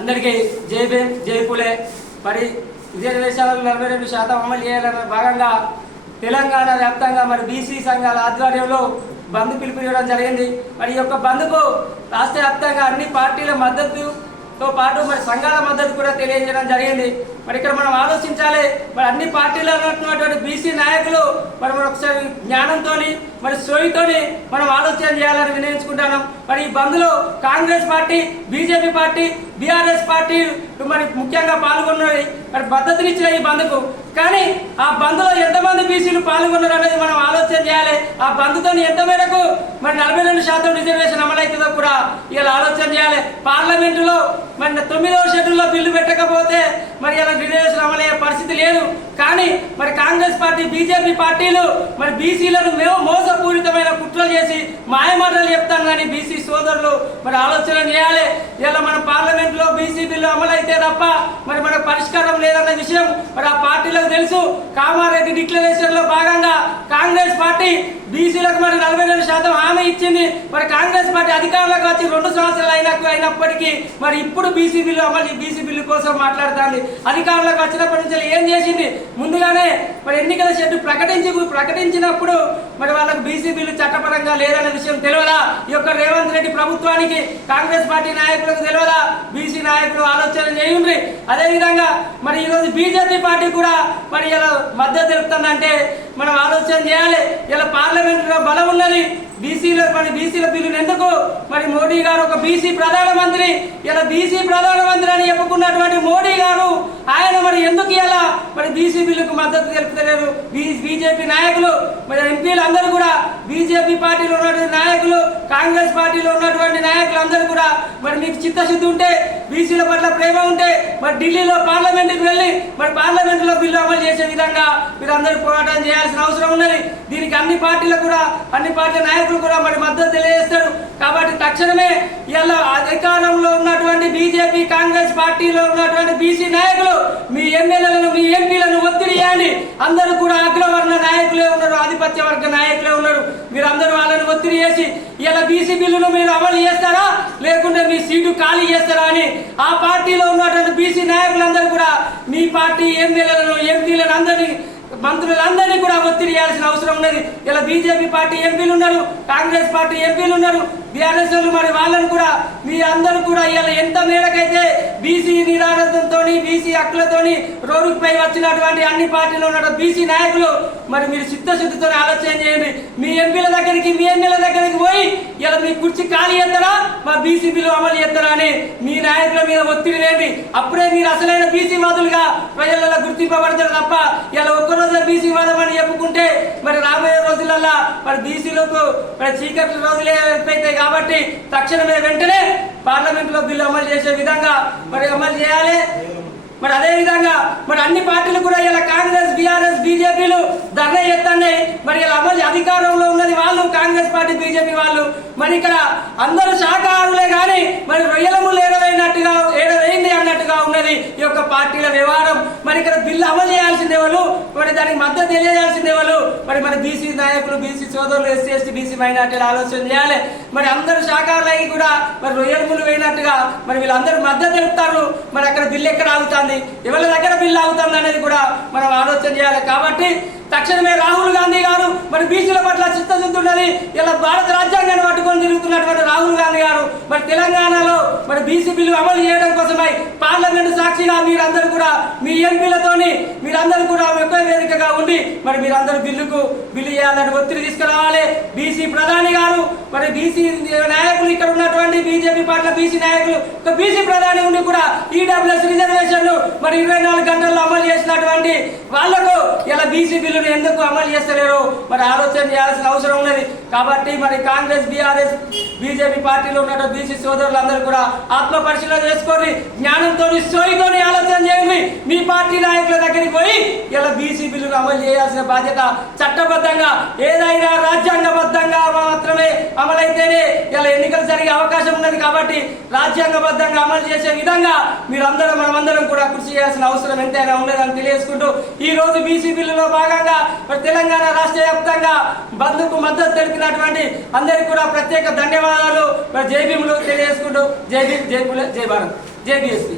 అందరికీ జై భీమ్ జై పులే. మరి రిజర్వేషన్లు నలభై రెండు శాతం అమలు చేయాలన్న భాగంగా తెలంగాణ వ్యాప్తంగా మరి బీసీ సంఘాల ఆధ్వర్యంలో బంద్ పిలుపునివ్వడం జరిగింది. మరి ఈ యొక్క బంద్కు రాష్ట్ర వ్యాప్తంగా అన్ని పార్టీల మద్దతుతో పాటు మరి సంఘాల మద్దతు కూడా తెలియజేయడం జరిగింది. మరి ఇక్కడ మనం ఆలోచించాలి మరి అన్ని పార్టీలలో ఉన్నటువంటి బీసీ నాయకులు మరి మనం ఒకసారి జ్ఞానంతో మరి సోయితోని మనం ఆలోచన చేయాలని వినియోగించుకుంటున్నాం. మరి ఈ బంద్లో Congress party BJP party BRS party మరి ముఖ్యంగా పాల్గొన్నది మరి మద్దతునిచ్చిన ఈ బంద్కు. కానీ ఆ బంద్లో ఎంతమంది బీసీలు పాల్గొన్నారు అనేది మనం ఆలోచన చేయాలి. ఆ బంద్తో ఎంత మేరకు మరి నలభై రెండు శాతం రిజర్వేషన్ అమలవుతుందో కూడా ఇలా ఆలోచన చేయాలి. పార్లమెంటులో మరి తొమ్మిదవ షెడ్యూల్లో బిల్లు పెట్టకపోతే మరి ఇలా రిజర్వేషన్ అమలయ్యే పరిస్థితి లేదు కానీ మరి కాంగ్రెస్ పార్టీ బీజేపీ పార్టీలు మరి బీసీలను మేము మోసపూరితమైన కుట్రలు చేసి మాయమాటలు చెప్తాం కానీ బీసీ సోదరులు మరి ఆలోచన చేయాలి. ఇలా మన పార్లమెంట్లో బీసీ బిల్లు అమలైతే తప్ప మరి మన పరిష్కారం లేదన్న విషయం మరి ఆ పార్టీలకు తెలుసు. కామారెడ్డి డిక్లరేషన్లో భాగంగా కాంగ్రెస్ పార్టీ బీసీలకు మరి నలభై రెండు శాతం హామీ ఇచ్చింది. మరి కాంగ్రెస్ పార్టీ అధికారంలోకి వచ్చి రెండు సంవత్సరాలు అయినప్పటికీ మరి ఇప్పుడు బీసీ బిల్లు అమలు బీసీ కోసం మాట్లాడుతుంది. అధికారంలోకి వచ్చినప్పటి నుంచి ఏం చేసింది? ముందుగానే మరి ఎన్నికల షెడ్ ప్రకటించి ప్రకటించినప్పుడు మరి వాళ్ళకి బీసీ బిల్లు చట్టపరంగా లేదనే విషయం తెలియదా? ఈ యొక్క రేవంత్ రెడ్డి ప్రభుత్వానికి కాంగ్రెస్ పార్టీ నాయకులకు తెలియదా? బీసీ నాయకులు ఆలోచన చేయండి అదేవిధంగా మరి ఈరోజు బీజేపీ పార్టీ కూడా మరి ఇలా మద్దతు తెలుపుతుందంటే మనం ఆలోచన చేయాలి. ఇలా పార్లమెంట్లో బలం ఉన్నది. బీసీల మరి బీసీల బిల్లును ఎందుకు మరి మోడీ గారు ఒక బీసీ ప్రధానమంత్రి ఇలా బీసీ ప్రధానమంత్రి అని ఉన్నటువంటి మోడీ గారు ఆయన మరి ఎందుకు ఇలా మరి బీసీ బిల్లుకు మద్దతు తెలుపుతలేరు? బీజేపీ నాయకులు మరి ఎంపీలు అందరూ కూడా బీజేపీ పార్టీలో ఉన్నటువంటి నాయకులు కాంగ్రెస్ పార్టీలో ఉన్నటువంటి నాయకులు అందరూ కూడా మరి మీకు చిత్తశుద్ధి ఉంటే బీసీల పట్ల ప్రేమ ఉంటే మరి ఢిల్లీలో పార్లమెంట్కి వెళ్ళి మరి పార్లమెంట్ బిల్లు అమలు చేసే విధంగా మీరు అందరూ పోరాటం చేయాల్సిన అవసరం ఉన్నది. దీనికి అన్ని పార్టీలు కూడా అన్ని పార్టీల నాయకులు కూడా మరి మద్దతు తెలియజేస్తారు. కాబట్టి తక్షణమే ఇలా అధికారంలో ఉన్నటువంటి బీజేపీ కాంగ్రెస్ పార్టీలో ఉన్నటువంటి బీసీ నాయకులు మీ ఎమ్మెల్యేలను మీ ఎంపీలను ఒత్తిడి చేయండి. అందరూ కూడా అగ్రవర్ణ నాయకులే ఉన్నారు ఆధిపత్య వర్గ నాయకులే ఉన్నారు. మీరు అందరూ వాళ్ళని ఒత్తిడి చేసి ఇలా బీసీ బిల్లును మీరు అమలు చేస్తారా? లేకుంటే మీ సీటు ఖాళీ చేస్తారా అని ఆ పార్టీలో ఉన్నటువంటి బీసీ మీ పార్టీ ఏం ఎమ్మెల్యేలను ఎంపీలను అందరినీ మంత్రులందరినీ కూడా ఒత్తిడి చేయాల్సిన అవసరం ఉన్నది. ఇలా బీజేపీ పార్టీ ఎంపీలు ఉన్నారు కాంగ్రెస్ పార్టీ ఎంపీలు ఉన్నారు. బీఆర్ఎస్ మరి వాళ్ళని కూడా మీ అందరూ కూడా ఇలా ఎంత మేరకైతే బీసీ నిరాడంతో బీసీ హక్కులతోని రోడ్డుపై వచ్చినటువంటి అన్ని పార్టీలు ఉన్న బీసీ నాయకులు మరి మీరు చిత్తశుద్ధితో ఆలోచన చేయండి. మీ ఎంపీల దగ్గరికి మీ ఎమ్మెల్యే దగ్గరికి పోయి ఇలా మీ కుర్చీ ఖాళీ చేస్తారా? మా బీసీ బిల్లు అమలు చేస్తారా అని మీ నాయకుల మీద ఒత్తిడి లేని అప్పుడే మీరు అసలైన బీసీ వాదులుగా ప్రజలలో గుర్తింపబడతారు తప్ప ఇలా ఒక్కరోజు బీసీ వాదం అని చెప్పుకుంటే మరి రాబోయే రోజులల్లో మరి బీసీలో చీకట్లు చీకటి రోజులే కాబట్టి తక్షణమే వెంటనే పార్లమెంట్లో బిల్లు అమలు చేసే విధంగా మరి అమలు చేయాలి. మరి అదే విధంగా మరి అన్ని పార్టీలు కూడా ఇలా కాంగ్రెస్ బీఆర్ఎస్ బీజేపీలు ధర్నా చేస్తున్నాయి మరి ఇలా అమలు అధికారంలో ఉన్నది వాళ్ళు కాంగ్రెస్ పార్టీ బీజేపీ వాళ్ళు. మరి ఇక్కడ అందరూ శాఖాహారులే కానీ మరి రొయ్యలములు ఏడవైనట్టుగా ఏడవైంది అన్నట్టుగా ఉన్నది ఈ యొక్క పార్టీల వ్యవహారం. మరి ఇక్కడ బిల్లు అమలు చేయాల్సిందే వాళ్ళు. మరి దానికి మద్దతు తెలియజేయాల్సిందే వాళ్ళు. మరి మన బీసీ నాయకులు బీసీ సోదరులు ఎస్సీ ఎస్టీ బీసీ మైనార్టీలు ఆలోచన చేయాలి. మరి అందరూ శాఖలకి కూడా మరి రొయ్యలములు వేయినట్టుగా మరి వీళ్ళందరూ మద్దతు తెలుపుతారు. మరి అక్కడ బిల్లు ఎక్కడ ఆగుతుంది? ఎవరి దగ్గర బిల్లు ఆగుతుంది అనేది కూడా మనం ఆలోచన చేయాలి. కాబట్టి తక్షణమే రాహుల్ గాంధీ గారు మరి బీసీల పట్ల చిత్తశుద్ధి ఉన్నది. ఇలా భారత రాజ్యాంగాన్ని పట్టుకొని తిరుగుతున్నటువంటి రాహుల్ గాంధీ గారు మరి తెలంగాణ మరి బీసీ బిల్లు అమలు చేయడం కోసమై పార్లమెంట్ సాక్షిగా మీరందరూ కూడా మీ ఎంపీలతోని మీరందరూ కూడా ఒకే వేదికగా ఉండి మరి మీరందరూ బిల్లుకు బిల్లు చేయాలని ఒత్తిడి తీసుకురావాలి. బీసీ ప్రధాని గారు మరి బీసీ నాయకులు ఇక్కడ ఉన్నటువంటి బీజేపీ పార్టీ బీసీ నాయకులు ఒక బీసీ ప్రధాని ఉండి కూడా ఈడబ్ల్యూఎస్ రిజర్వేషన్ మరి ఇరవై నాలుగు గంటల్లో అమలు చేసినటువంటి వాళ్ళకు ఇలా బీసీ బిల్లును ఎందుకు అమలు చేస్తలేరు? మరి ఆలోచన చేయాల్సిన అవసరం ఉన్నది. కాబట్టి మరి కాంగ్రెస్ బీఆర్ఎస్ బీజేపీ పార్టీలో ఉన్న బీసీ సోదరులందరూ కూడా ఆత్మ పరిశీలన చేసుకొని జ్ఞానంతో సోయితో ఆలోచన చేయండి. మీ పార్టీ నాయకుల దగ్గరికి పోయి ఇలా అమలు చేయాల్సిన బాధ్యత చట్టబద్ధంగా ఏదైనా రాజ్యాంగబద్ధంగా మాత్రమే అమలైతేనే ఇలా ఎన్నికలు జరిగే అవకాశం ఉన్నది కాబట్టి రాజ్యాంగబద్ధంగా అమలు చేసే విధంగా మీరందరూ మనమందరం కూడా కృషి చేయాల్సిన అవసరం ఎంతైనా ఉన్నదని తెలియజేసుకుంటూ ఈ రోజు బీసీ బిల్లులో భాగంగా మరి తెలంగాణ రాష్ట్ర వ్యాప్తంగా బంద్కు మద్దతు తెలిపినటువంటి అందరికీ కూడా ప్రత్యేక ధన్యవాదాలు. మరి తెలియజేసుకుంటూ జై భీమ్ జై పులే జై భారత్. జేబీఎస్పీ